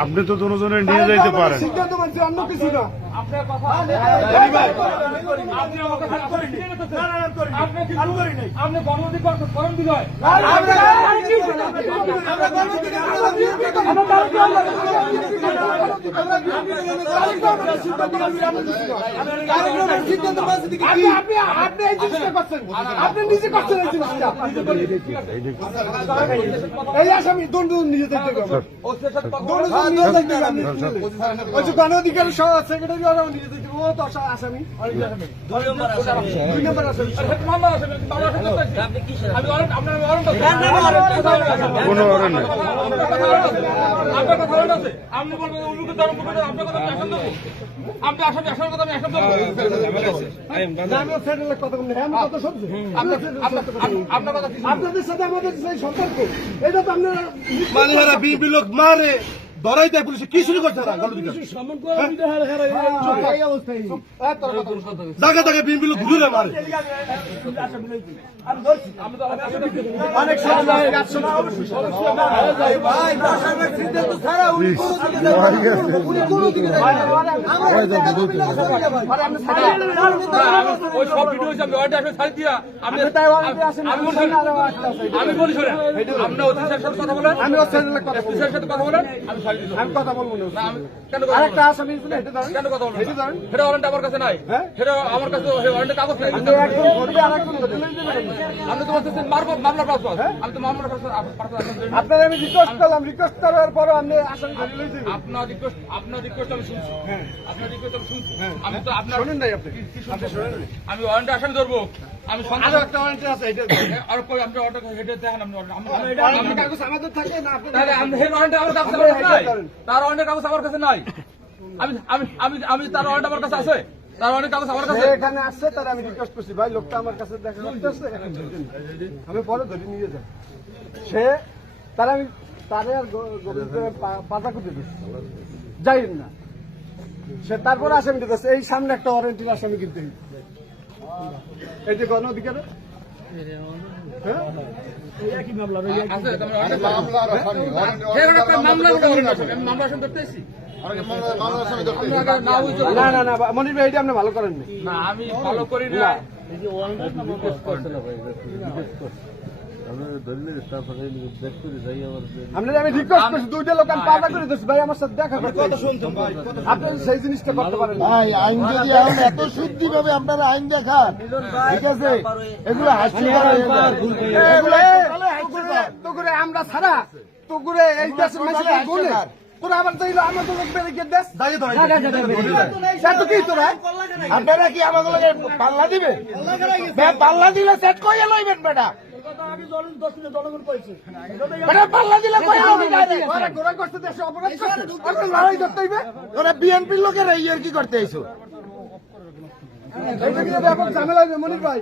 আপনি তো দুজনে নিয়ে যাইতে পারেন। সিদ্ধান্ত মানছি অন্য কিছু না। আপনি গণঅধিকার করণ বিজয় আপনি নিজে করছেন এই আসামি দণ্ড নিয়ে যেতে গণঅধিকার সেক্রেটারি নিয়ে যেতে ও তো আসামি আপনি বলবেন আপনি আসামি আসার কথা আমি আপনাদের সাথে আমাদের সম্পর্ক এটা তো আপনারা মালিহারা বিএনপি লোক মারে ধরাই দেয় পুলিশে কি শুরু করছে জায়গা জায়গা বিএনপি লোক ঘুরে মারে আমি বলি শোনেন আপনি অফিসের সাথে কথা বলেন আমি অফিসের সাথে কথা বলেন আমি কথা বলবো না আরেকটা আসামি কেন কথা বলবেন সেটা ওয়ারেন্ট আমার কাছে নাই সেটা আমার কাছে ওয়ারেন্টের কাগজ নাই আপনি তো বলতেছেন মামলা পাস আমি তো মামলা আপনার আমি রিকোয়েস্ট করলাম রিকোয়েস্ট করার পর আপনি আসামি ধরে লই যাবেন আপনার রিকোয়েস্ট আমি শুনছি আপনার রিকোয়েস্ট আমি শুনছি আমি তো আপনার শুনেন নাই আপনি আমি ওয়ারেন্ট আসামি ধরবো আমি আরো একটা ওয়ারেন্ট আছে এটা আর কই আপনি ওয়ারেন্ট হেডে দেখেন আপনি কাগজ আমাদের থাকে না তাহলে আপনি হেড ওয়ারেন্ট আমার কাছে নাই তার ওয়ারেন্টের কাগজ আমার কাছে নাই আমি আমি আমি আমি তার ওয়ারেন্ট আমার কাছে আছে তার অনেক কাগজ আমার কাছে এখানে আসছে তার আমি রিকোয়েস্ট করছি ভাই লোকটা আমার কাছে দেখা করতেছে আমি পরে ধরে নিয়ে যাই সে তার আমি তারে আর পাতা করতে দিচ্ছি যাই না সে তারপরে আসামি দিতেছে এই সামনে একটা ওয়ারেন্টির আসামি কিনতে এই যে গণঅধিকারে মামলা করতেছি না না না মনির ভাই এটা আপনি ভালো করেন না আমি ভালো করি না আমি রিকোয়েস্ট করছি দুইটা লোক আমি পাতা করে দিচ্ছি ভাই আমার সাথে দেখা করতে আপনি সেই জিনিসটা করতে পারেন ভাই আইন যদি এত শুদ্ধি ভাবে আপনারা আইন দেখান ঠিক আছে এগুলো তো করে আমরা ছাড়া তো করে এই দেশের মেশিন বলে আপনারা কি আমাকে পাল্লা দিবে পাল্লা দিলে সেট কইয়া লইবেন বেটা পাল্লা দিলে লড়াই করতে হইবে ওরা বিএনপির লোকেরা ইয়ে কি করতে আইসো ঝামেলা মনির ভাই